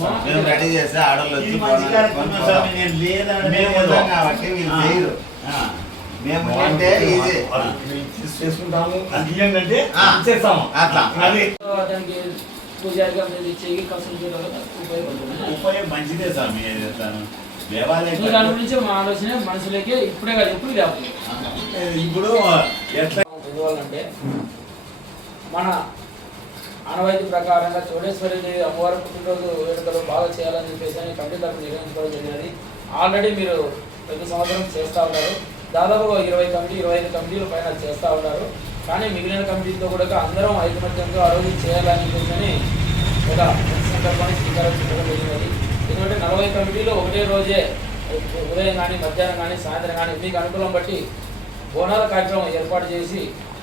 మేము రెడీ ఆడోళ్ళు వచ్చి మేము కాబట్టి. చేయరు. మేము అంటే ఇది. చేసుకుంటాము. అది ఏంటంటే ఆ. చేస్తాము. అట్లా. అది. ఉపయోగం మంచిదే స్వామి. దేవాలయం మీ ఆలోచన మనుషులకి ఇప్పుడే కాదు ఎప్పుడు ఇప్పుడు ఎట్లా మన ఆనవాయితీ ప్రకారంగా చోడేశ్వరి దేవి అమ్మవారి పుట్టినరోజు వేడుకలు బాగా చేయాలని చెప్పేసి అని కమిటీ తరఫున నిర్వహించుకోవడం జరిగినది. ఆల్రెడీ మీరు ప్రతి సంవత్సరం చేస్తూ ఉన్నారు. దాదాపు ఇరవై కమిటీ ఇరవై ఐదు కమిటీలు పైన చేస్తూ ఉన్నారు. కానీ మిగిలిన కమిటీతో కూడా అందరం ఐకమత్యంగా ఆ రోజు చేయాలని చెప్పేసి ఒక సందర్భాన్ని శ్రీకారం చుట్టడం జరిగినది. ఎందుకంటే నలభై కమిటీలు ఒకటే రోజే ఉదయం కానీ మధ్యాహ్నం కానీ సాయంత్రం కానీ మీకు అనుకూలం బట్టి బోనాల కార్యక్రమం ఏర్పాటు చేసి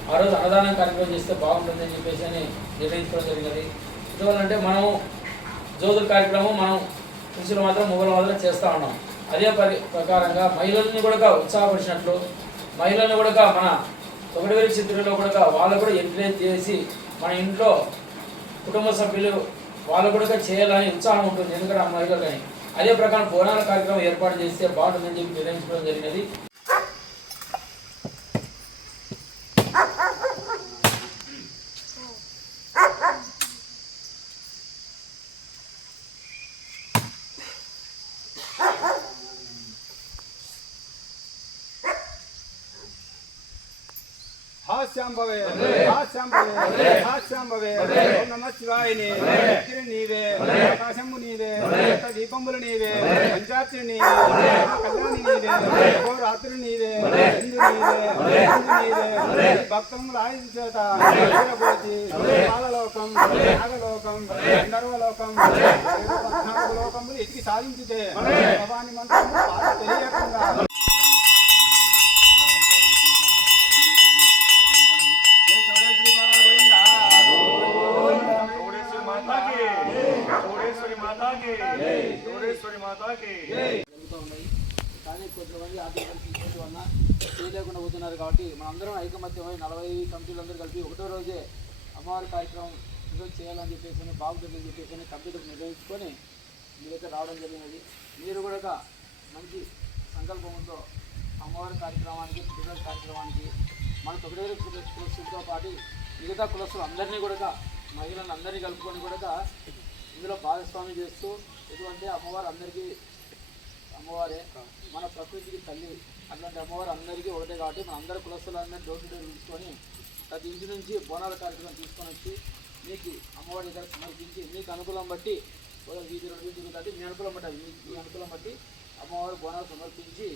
ఆ రోజు అన్నదానం కార్యక్రమం చేస్తే బాగుంటుందని చెప్పేసి అని నిర్ణయించుకోవడం జరిగినది. ఎందువల్లంటే మనం జ్యోతుల కార్యక్రమం మనం పురుషులు మాత్రం మొగలు మాత్రం చేస్తూ ఉన్నాం. అదే పరి ప్రకారంగా మహిళల్ని కూడా ఉత్సాహపరిచినట్లు మహిళల్ని కూడా మన తొగడివేలి చిత్రంలో కూడా వాళ్ళు కూడా ఎంకరేజ్ చేసి మన ఇంట్లో కుటుంబ సభ్యులు వాళ్ళు కూడా చేయాలని ఉత్సాహం ఉంటుంది ఎందుకంటే ఆ మహిళలు కానీ అదే ప్రకారం బోనాల కార్యక్రమం ఏర్పాటు చేస్తే బాగుంటుందని చెప్పి నిర్ణయించుకోవడం జరిగినది. హాస్యాంబవే హాస్యాంబవే హాస్యాంబవే ఓం నమ శివాయని కిరి నీవే ఆకాశము నీవే సప్త దీపములు నీవే పంచార్చులు నీవే కళ్యాణి నీవే ఓ రాత్రి నీవే ఇందు నీవే ఇందు నీవే భక్తముల ఆయుధ చేత వీరబోచి బాలలోకం నాగలోకం గంధర్వలోకం పద్నాలుగు లోకములు ఎతికి సాధించితే భవాని మంత్రము బాగా తెలియకుండా చేయలేకుండా పోతున్నారు కాబట్టి మనందరం ఐకమత్యమై నలభై కమిటీలందరూ కలిపి ఒకటో రోజే అమ్మవారి కార్యక్రమం ఈరోజు చేయాలని చెప్పేసి అని బాగుంటుందని చెప్పేసి అని నిర్వహించుకొని నిర్ణయించుకొని మీ దగ్గర రావడం జరిగినది. మీరు కూడా మంచి సంకల్పంతో అమ్మవారి కార్యక్రమానికి పుట్టినరోజు కార్యక్రమానికి మన తొమ్మిది కులస్తులతో పాటు మిగతా కులస్తులు అందరినీ కూడా మహిళలను అందరినీ కలుపుకొని కూడా ఇందులో భాగస్వామ్యం చేస్తూ ఎటువంటి అమ్మవారు అందరికీ అమ్మవారే. మన అట్లాంటి అమ్మవారు అందరికీ ఒకటే కాబట్టి మన అందరి కులస్తులందరూ డోర్ టు డోర్ తీసుకొని ప్రతి ఇంటి నుంచి బోనాల కార్యక్రమం తీసుకొని వచ్చి మీకు అమ్మవారి దగ్గర సమర్పించి మీకు అనుకూలం బట్టి ఒక వీధి రెండు వీధి తిరుగుతుంది మీ అనుకూలం బట్టి అది మీ అనుకూలం బట్టి అమ్మవారు బోనాలు సమర్పించి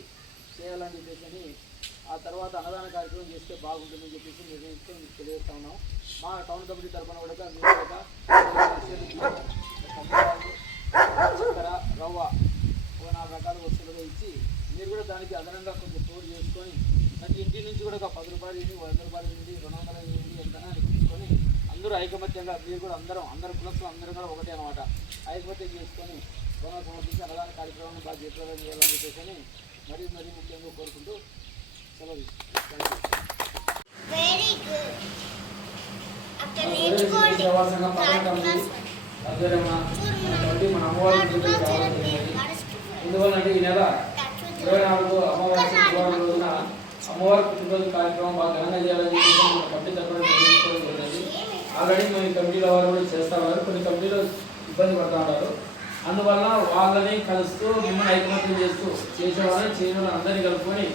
చేయాలని చెప్పేసి ఆ తర్వాత అన్నదాన కార్యక్రమం చేస్తే బాగుంటుందని చెప్పేసి నిర్ణయించుకొని మీకు తెలియజేస్తా ఉన్నాం మా టౌన్ కమిటీ తరఫున కూడా మీరు కూడా రవ్వ ఒక నాలుగు రకాల వస్తువులుగా ఇచ్చి మీరు కూడా దానికి అదనంగా కొంచెం తోడు చేసుకొని ప్రతి ఇంటి నుంచి కూడా ఒక పది రూపాయలు ఇవ్వండి వంద రూపాయలు ఇవ్వండి రెండు వందలు ఇవ్వండి ఎంతనా తీసుకొని అందరూ ఐకమత్యంగా మీరు కూడా అందరం అందరు కులస్తులు అందరూ కూడా ఒకటే అనమాట ఐకమత్యం చేసుకొని బోనాలు సమర్పించి అన్నదాన కార్యక్రమాన్ని బాగా చేయాలని చేయాలని చెప్పేసి మరీ మరీ ముఖ్యంగా కోరుకుంటూ సెలవు. వెరీ గుడ్ అక్కడ నేర్చుకోండి నేర్చుకోండి మన అమ్మవారి గురించి రావడం జరిగింది. ఎందువల్లంటే ఈ నెల ఇరవై నాలుగు అమ్మవారి శుక్రవారం రోజున అమ్మవారి పుట్టినరోజు కార్యక్రమం బాగా ఘనంగా చేయాలని మన కమిటీ తరఫున నిర్ణయించుకోవడం జరిగింది. ఆల్రెడీ మేము కమిటీల వారు కూడా చేస్తా ఉన్నారు. కొన్ని కమిటీలు ఇబ్బంది పడతా ఉన్నారు. అందువల్ల వాళ్ళని కలుస్తూ మిమ్మల్ని ఐకమత్యం చేస్తూ చేసేవాళ్ళని చేయని వాళ్ళని అందరినీ కలుపుకొని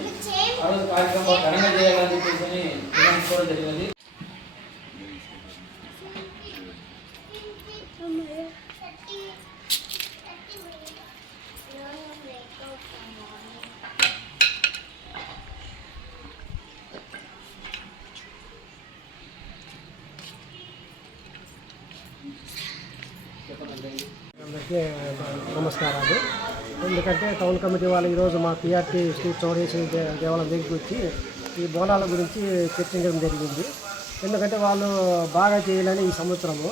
ఆ రోజు కార్యక్రమం ఘనంగా చేయాలని చెప్పేసి అని నిర్ణయించుకోవడం జరిగింది. అందరికీ నమస్కారాలు. ఎందుకంటే టౌన్ కమిటీ వాళ్ళు ఈరోజు మా పిఆర్టీ శ్రీ చౌడేశ్వరి దేవాలయం దగ్గరికి వచ్చి ఈ బోనాల గురించి చర్చించడం జరిగింది. ఎందుకంటే వాళ్ళు బాగా చేయాలని ఈ సంవత్సరము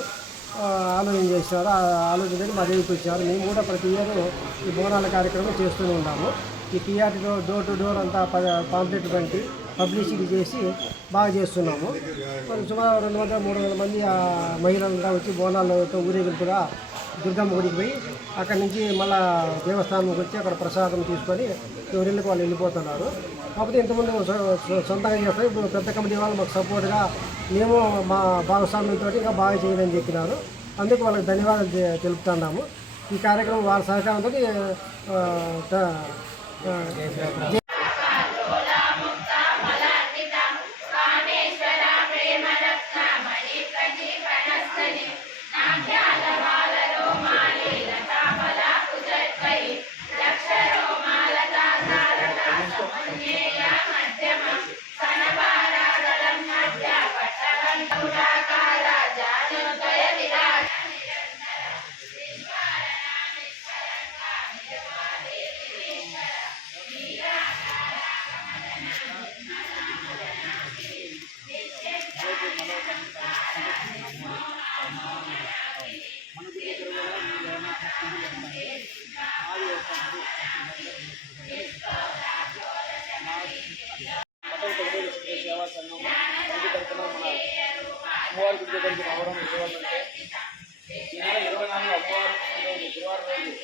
ఆలోచన చేశారు. ఆ ఆలోచన మా దగ్గరికి వచ్చారు. మేము కూడా ప్రతి ఇయర్ ఈ బోనాల కార్యక్రమం చేస్తూనే ఉన్నాము. ఈ పిఆర్టీలో డోర్ టు డోర్ అంతా పాంప్లెట్ వంటి పబ్లిసిటీ చేసి బాగా చేస్తున్నాము. మరి సుమారు రెండు వందల మూడు వందల మంది ఆ, మహిళలుగా వచ్చి బోనాలతో ఊరేగింపుగా దుర్గమ్మ గుడికి పోయి అక్కడి నుంచి మళ్ళా దేవస్థానంకి వచ్చి అక్కడ ప్రసాదం తీసుకొని ఎవరిళ్ళకి వాళ్ళు వెళ్ళిపోతున్నారు. కాకపోతే ఇంతకుముందు సొ- సొంతంగా చేస్తారు ఇప్పుడు పెద్ద కమిటీ వాళ్ళు మాకు సపోర్ట్గా మేము మా భాగస్వామ్యంతో ఇంకా బాగా చేయదని చెప్పినారు. అందుకు వాళ్ళకి ధన్యవాదాలు తెలుపుతున్నాము. ఈ కార్యక్రమం వాళ్ళ సహకారంతో ఆ, సేవా సంఘం ఇంటి తరఫున మన అమ్మవారి గుడి దగ్గరికి రావడం ఎందువల్లంటే ఈ నెల ఇరవై నాలుగు అమ్మవారి గురువారం రోజు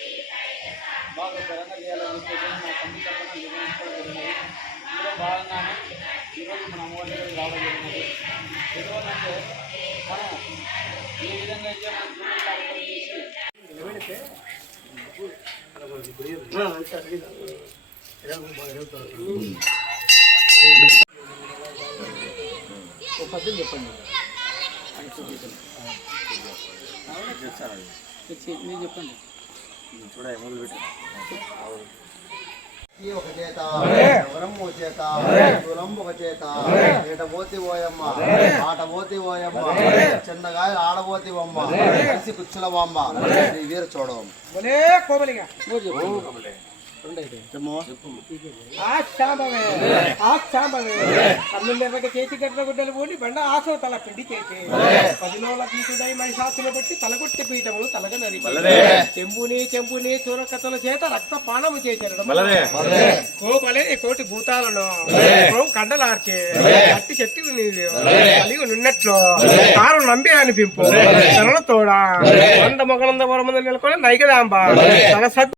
బాగా ఘనంగా చేయాలని చెప్పేసి మన కమిటీ తరఫున నిర్ణయించుకోవడం జరిగినది ఇందులో భాగంగానే ఈరోజు మన అమ్మవారి దగ్గరికి రావడం జరిగింది ఎందువల్లంటే మనం ఏ విధంగా అయితే మనం జీవన కార్యక్రమం చేసి ఒక పద్ధతి చెప్పండి. మీరు చెప్పండి. ఈ ఒక చేత వరము చేత తులంబు ఒక చేత ఏట పోతి పోయమ్మ ఆట పోతి పోయమ్మ చిన్నగా ఆడబోతివమ్మ కలిసి కుచ్చులవమ్మ శ్రీ వీర చూడవమ్మ చేతి గడ్డ గుడ్డలు పోని బండ ఆసో తల పిండి చేతి పదిలోల పీటుడై మరి శాస్త్రులు బట్టి తలగొట్టి పీఠములు తలగ నరికి చెంబుని చెంబుని చూరకథల చేత రక్త పానము చేశారు బలే కోటి భూతాలను కండలార్చి అట్టి చెట్టు నీవు కలిగి నున్నట్లు కారు నంబి అనిపింపు తనల తోడ వంద మొగలంద వరమంద నెలకొని నైకదాంబ తన సత్